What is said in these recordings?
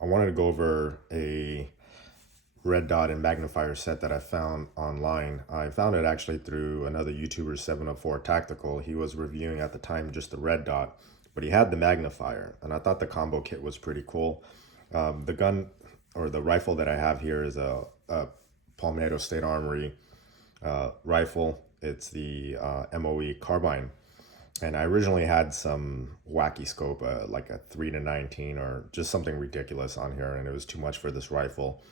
I wanted to go over a red dot and magnifier set that I found online. I found it actually through another YouTuber, 704 Tactical. He was reviewing at the time just the red dot, but he had the magnifier, and I thought the combo kit was pretty cool. The gun or the rifle that I have here is a Palmetto State Armory rifle. It's the MOE carbine. And I originally had some wacky scope, like a 3 to 19 or just something ridiculous on here, and it was too much for this rifle.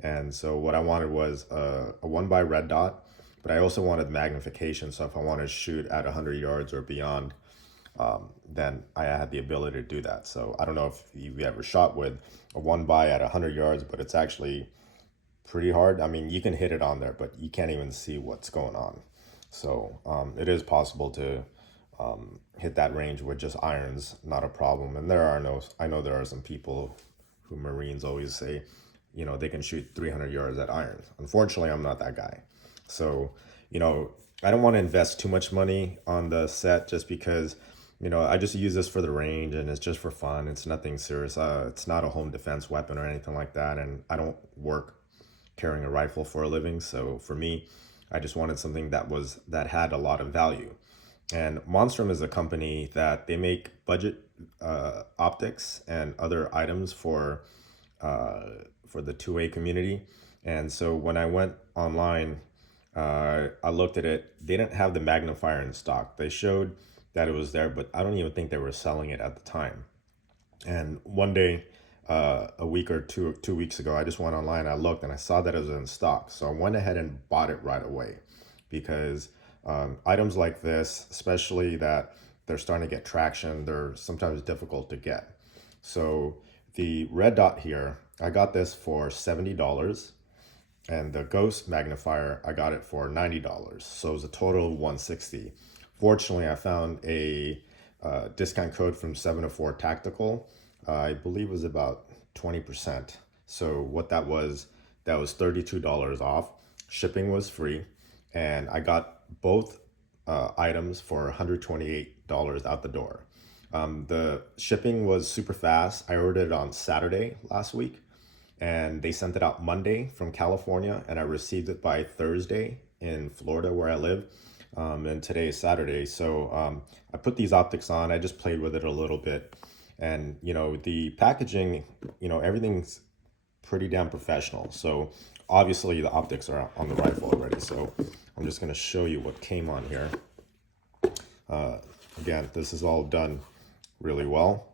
And so what I wanted was a 1 by red dot, but I also wanted magnification. So if I wanted to shoot at 100 yards or beyond, then I had the ability to do that. So I don't know if you've ever shot with a 1 by at 100 yards, but it's actually pretty hard. I mean, you can hit it on there, but you can't even see what's going on. So it is possible to hit that range with just irons, not a problem. And I know there are some people who Marines always say, they can shoot 300 yards at irons. Unfortunately, I'm not that guy. So, I don't want to invest too much money on the set just because, I just use this for the range and it's just for fun. It's nothing serious. It's not a home defense weapon or anything like that. And I don't work carrying a rifle for a living. So for me, I just wanted something that had a lot of value. And Monstrum is a company that they make budget optics and other items for the 2A community. And so when I went online, I looked at it. They didn't have the magnifier in stock. They showed that it was there, but I don't even think they were selling it at the time. And one day, a week or 2 weeks ago, I just went online, I looked, and I saw that it was in stock. So I went ahead and bought it right away because items like this, especially that they're starting to get traction, they're sometimes difficult to get. So the red dot here, I got this for $70, and the Ghost magnifier, I got it for $90. So it was a total of $160. Fortunately, I found a discount code from 704 Tactical. I believe it was about 20%. So what that was $32 off. Shipping was free, and I got both items for $128 out the door. The shipping was super fast. I ordered it on Saturday last week, and they sent it out Monday from California, and I received it by Thursday in Florida where I live. And today is Saturday. So I put these optics on. I just played with it a little bit. And, the packaging, everything's pretty damn professional. So obviously the optics are on the rifle already. So I'm just going to show you what came on here. Again, this is all done really well.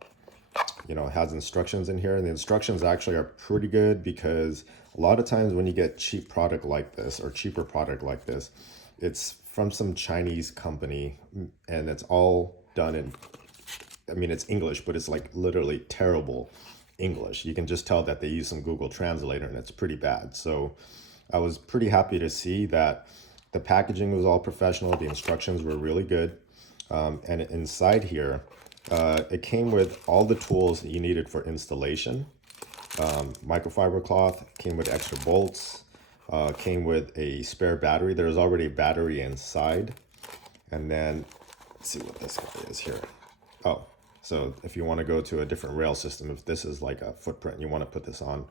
It has instructions in here, and the instructions actually are pretty good because a lot of times when you get cheap product like this or cheaper product like this, it's from some Chinese company and it's all done in, it's English, but it's like literally terrible English. You can just tell that they use some Google Translator and it's pretty bad. So I was pretty happy to see that the packaging was all professional. The instructions were really good. And inside here, it came with all the tools that you needed for installation. Microfiber cloth, came with extra bolts, came with a spare battery. There's already a battery inside. And then, let's see what this guy is here. Oh, so if you want to go to a different rail system, if this is like a footprint, you want to put this on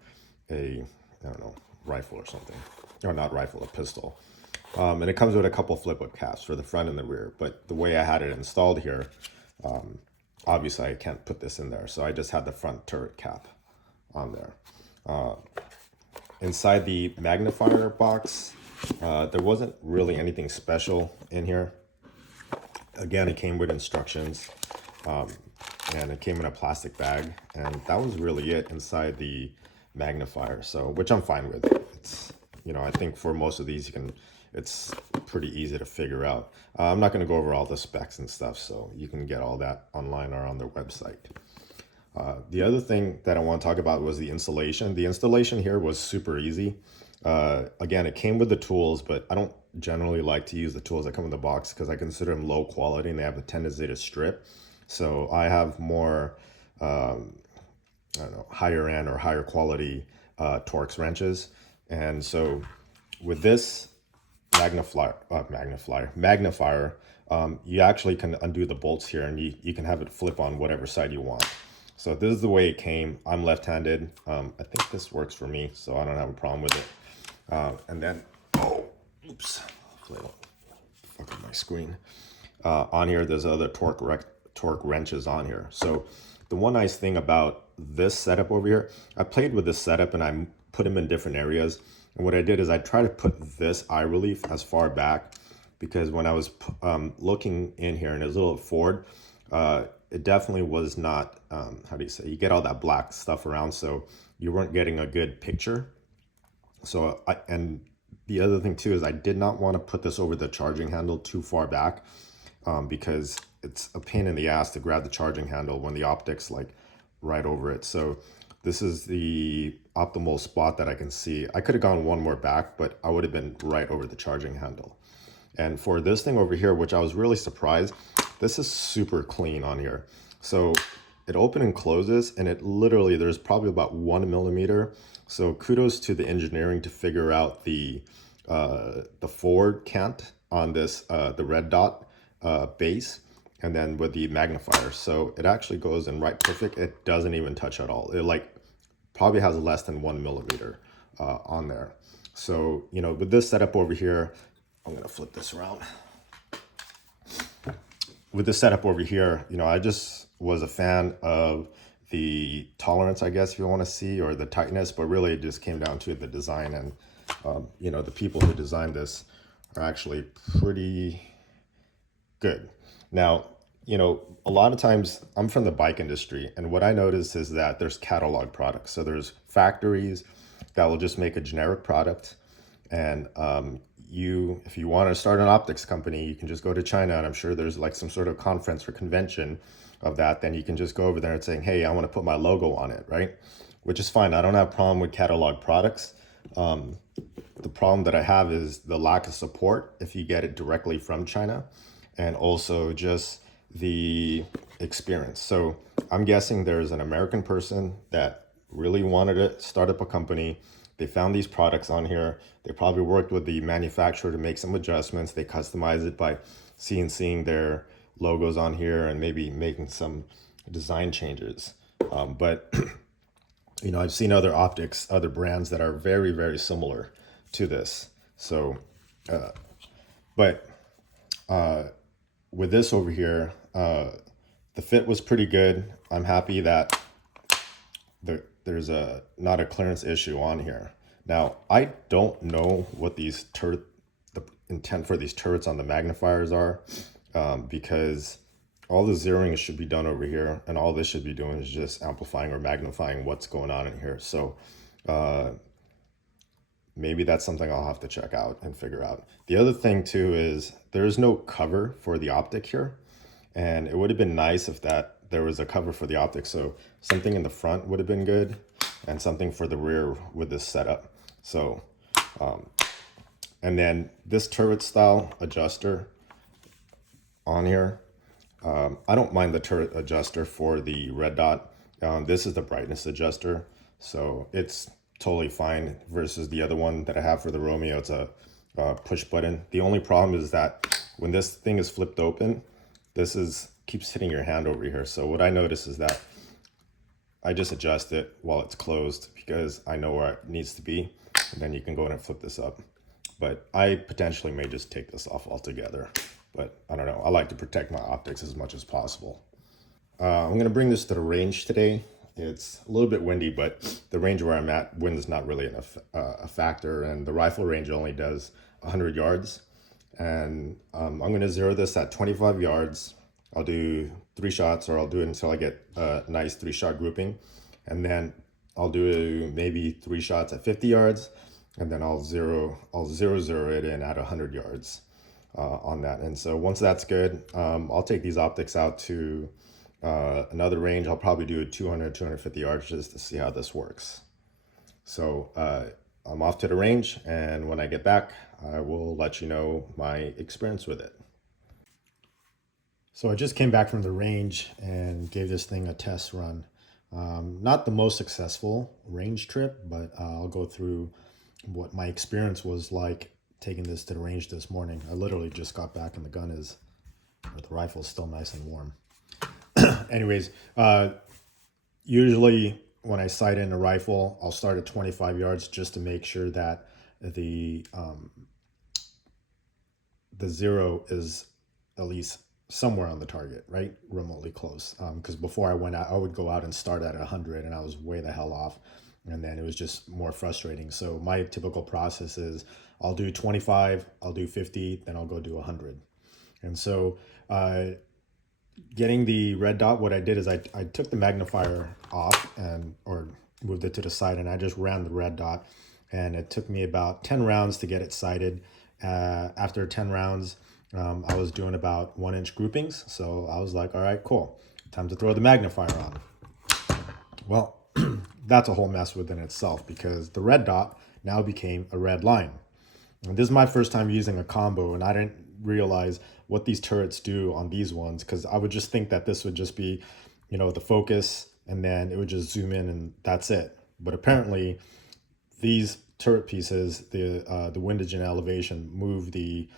a, I don't know, rifle or something. Or not rifle, a pistol. And it comes with a couple flip-up caps for the front and the rear. But the way I had it installed here, obviously I can't put this in there. So I just had the front turret cap on there. Inside the magnifier box, there wasn't really anything special in here. Again, it came with instructions, and it came in a plastic bag, and that was really it inside the magnifier. So, which I'm fine with. It's, I think for most of these, it's pretty easy to figure out. I'm not going to go over all the specs and stuff, so you can get all that online or on their website. The other thing that I want to talk about was the installation. The installation here was super easy. Again, it came with the tools, but I don't generally like to use the tools that come in the box because I consider them low quality and they have a tendency to strip. So I have more, I don't know, higher end or higher quality Torx wrenches. And so with this magnifier, you actually can undo the bolts here, and you can have it flip on whatever side you want. So this is the way it came. I'm left-handed. I think this works for me, so I don't have a problem with it. And then, oh, oops, fuck up my screen. On here, there's other torque wrenches on here. So the one nice thing about this setup over here, I played with this setup and I put them in different areas. And what I did is I tried to put this eye relief as far back, because when I was looking in here and it was a little forward, it definitely was not, how do you say, you get all that black stuff around, so you weren't getting a good picture. So and the other thing too is I did not want to put this over the charging handle too far back, because it's a pain in the ass to grab the charging handle when the optic's like right over it. So this is the optimal spot that I can see. I could have gone one more back, but I would have been right over the charging handle. And for this thing over here, which I was really surprised, this is super clean on here. So it opens and closes, and it literally, there's probably about 1 millimeter. So kudos to the engineering to figure out the forward cant on this, the red dot base, and then with the magnifier. So it actually goes in right perfect. It doesn't even touch at all. It like probably has less than 1 millimeter on there. So, you know, with this setup over here, I'm gonna flip this around. With this setup over here, you know, I just was a fan of the tolerance, I guess, if you want to see, or the tightness, but really it just came down to the design. And, you know, the people who designed this are actually pretty good. Now, you know, a lot of times I'm from the bike industry, and what I notice is that there's catalog products. So there's factories that will just make a generic product, and if you want to start an optics company, you can just go to China, and I'm sure there's like some sort of conference or convention of that. Then you can just go over there and saying, hey, I want to put my logo on it, right? Which is fine. I don't have a problem with catalog products. The problem that I have is the lack of support if you get it directly from China, and also just the experience. So I'm guessing there's an American person that really wanted to start up a company. They found these products on here. They probably worked with the manufacturer to make some adjustments. They customize it by CNCing their logos on here and maybe making some design changes. But you know, I've seen other optics, other brands that are very, very similar to this. So, with this over here, the fit was pretty good. I'm happy that there's not a clearance issue on here. Now, I don't know what the intent for these turrets on the magnifiers are, because all the zeroing should be done over here, and all this should be doing is just amplifying or magnifying what's going on in here. So maybe that's something I'll have to check out and figure out. The other thing too is there is no cover for the optic here, and it would have been nice if there was a cover for the optic. So something in the front would have been good, and something for the rear with this setup. So, and then this turret style adjuster on here, I don't mind the turret adjuster for the red dot. This is the brightness adjuster, so it's totally fine versus the other one that I have for the Romeo. It's a push button. The only problem is that when this thing is flipped open, keeps hitting your hand over here. So what I notice is that I just adjust it while it's closed because I know where it needs to be, and then you can go in and flip this up. But I potentially may just take this off altogether, but I don't know. I like to protect my optics as much as possible. I'm gonna bring this to the range today. It's a little bit windy, but the range where I'm at, wind is not really a factor, and the rifle range only does 100 yards. And I'm gonna zero this at 25 yards. I'll do 3 shots, or I'll do it until I get a nice 3-shot grouping. And then I'll do maybe 3 shots at 50 yards, and then I'll zero it in at 100 yards on that. And so once that's good, I'll take these optics out to another range. I'll probably do 200, 250 yards just to see how this works. So I'm off to the range, and when I get back, I will let you know my experience with it. So I just came back from the range and gave this thing a test run. Not the most successful range trip, but I'll go through what my experience was like taking this to the range this morning. I literally just got back, and the rifle's still nice and warm. Anyways, Usually when I sight in a rifle, I'll start at 25 yards just to make sure that the zero is at least somewhere on the target, right? Remotely close. Because before I went out, I would go out and start at 100 and I was way the hell off. And then it was just more frustrating. So my typical process is I'll do 25, I'll do 50, then I'll go do 100. And so getting the red dot, what I did is I took the magnifier off and or moved it to the side, and I just ran the red dot, and it took me about 10 rounds to get it sighted. After 10 rounds, I was doing about 1-inch groupings, so I was like, all right, cool, time to throw the magnifier on. Well, that's a whole mess within itself, because the red dot now became a red line. And this is my first time using a combo, and I didn't realize what these turrets do on these ones, because I would just think that this would just be, the focus, and then it would just zoom in and that's it. But apparently these turret pieces, the windage and elevation, move the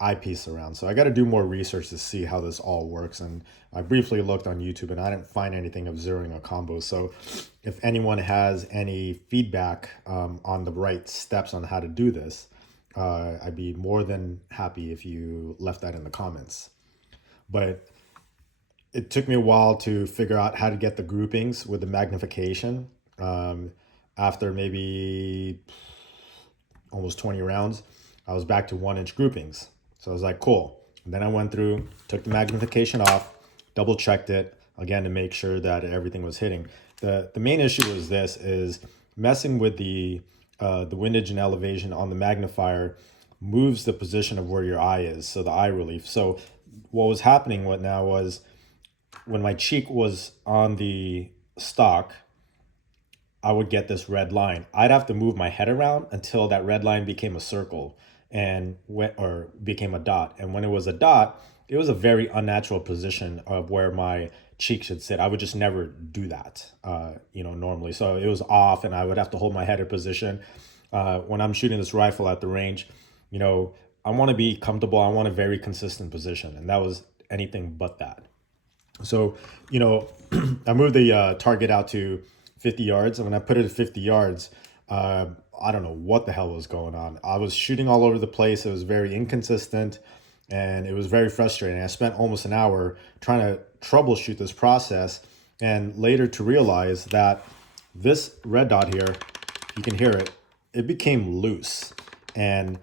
eyepiece around. So I got to do more research to see how this all works. And I briefly looked on YouTube and I didn't find anything of zeroing a combo. So if anyone has any feedback on the right steps on how to do this, I'd be more than happy if you left that in the comments. But it took me a while to figure out how to get the groupings with the magnification. After maybe almost 20 rounds, I was back to 1-inch groupings. So I was like, cool. And then I went through, took the magnification off, double checked it again to make sure that everything was hitting. The main issue is messing with the windage and elevation on the magnifier moves the position of where your eye is, so the eye relief. So what was happening now was when my cheek was on the stock, I would get this red line. I'd have to move my head around until that red line became a circle or became a dot. And when it was a dot, it was a very unnatural position of where my cheek should sit. I would just never do that, normally. So it was off, and I would have to hold my head in position. When I'm shooting this rifle at the range, I want to be comfortable. I want a very consistent position, and that was anything but that. So, I moved the target out to 50 yards, and when I put it at 50 yards, I don't know what the hell was going on. I was shooting all over the place. It was very inconsistent, and it was very frustrating. I spent almost an hour trying to troubleshoot this process, and later to realize that this red dot here, you can hear it, it became loose. And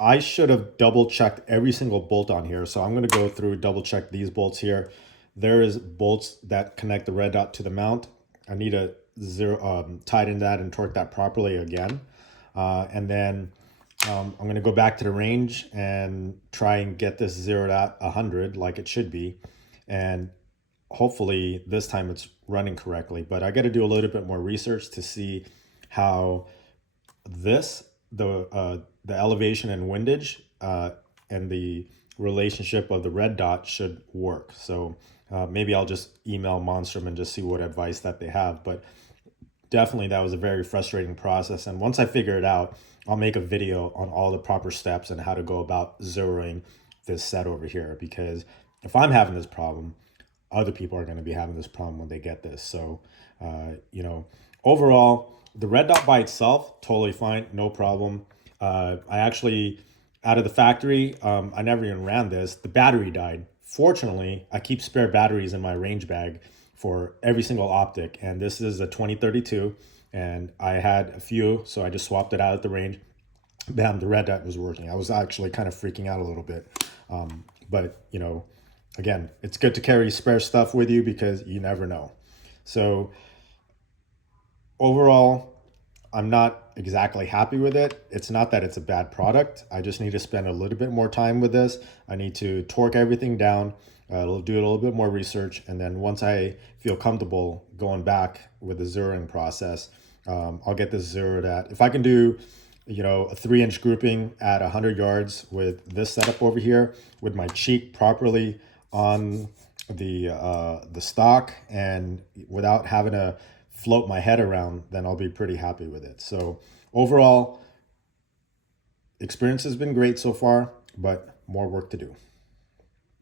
I should have double checked every single bolt on here. So I'm going to go through, double check these bolts here. There is bolts that connect the red dot to the mount. I need to tighten that and torque that properly again. And then I'm going to go back to the range and try and get this zeroed at 100 like it should be. And hopefully this time it's running correctly. But I got to do a little bit more research to see how the elevation and windage and the relationship of the red dot should work. So maybe I'll just email Monstrum and just see what advice that they have. But definitely that was a very frustrating process. And once I figure it out, I'll make a video on all the proper steps and how to go about zeroing this set over here. Because if I'm having this problem, other people are going to be having this problem when they get this. So, overall, the red dot by itself, totally fine, no problem. I actually, out of the factory, I never even ran this. The battery died. Fortunately, I keep spare batteries in my range bag for every single optic. And this is a 2032. And I had a few, so I just swapped it out at the range. Bam, the red dot was working. I was actually kind of freaking out a little bit. But, again, it's good to carry spare stuff with you because you never know. So overall, I'm not exactly happy with it. It's not that it's a bad product. I just need to spend a little bit more time with this. I need to torque everything down. I'll do a little bit more research. And then once I feel comfortable going back with the zeroing process, I'll get this zeroed at, if I can do, a 3-inch grouping at 100 yards with this setup over here, with my cheek properly on the stock and without having to float my head around, then I'll be pretty happy with it. So overall, experience has been great so far, but more work to do.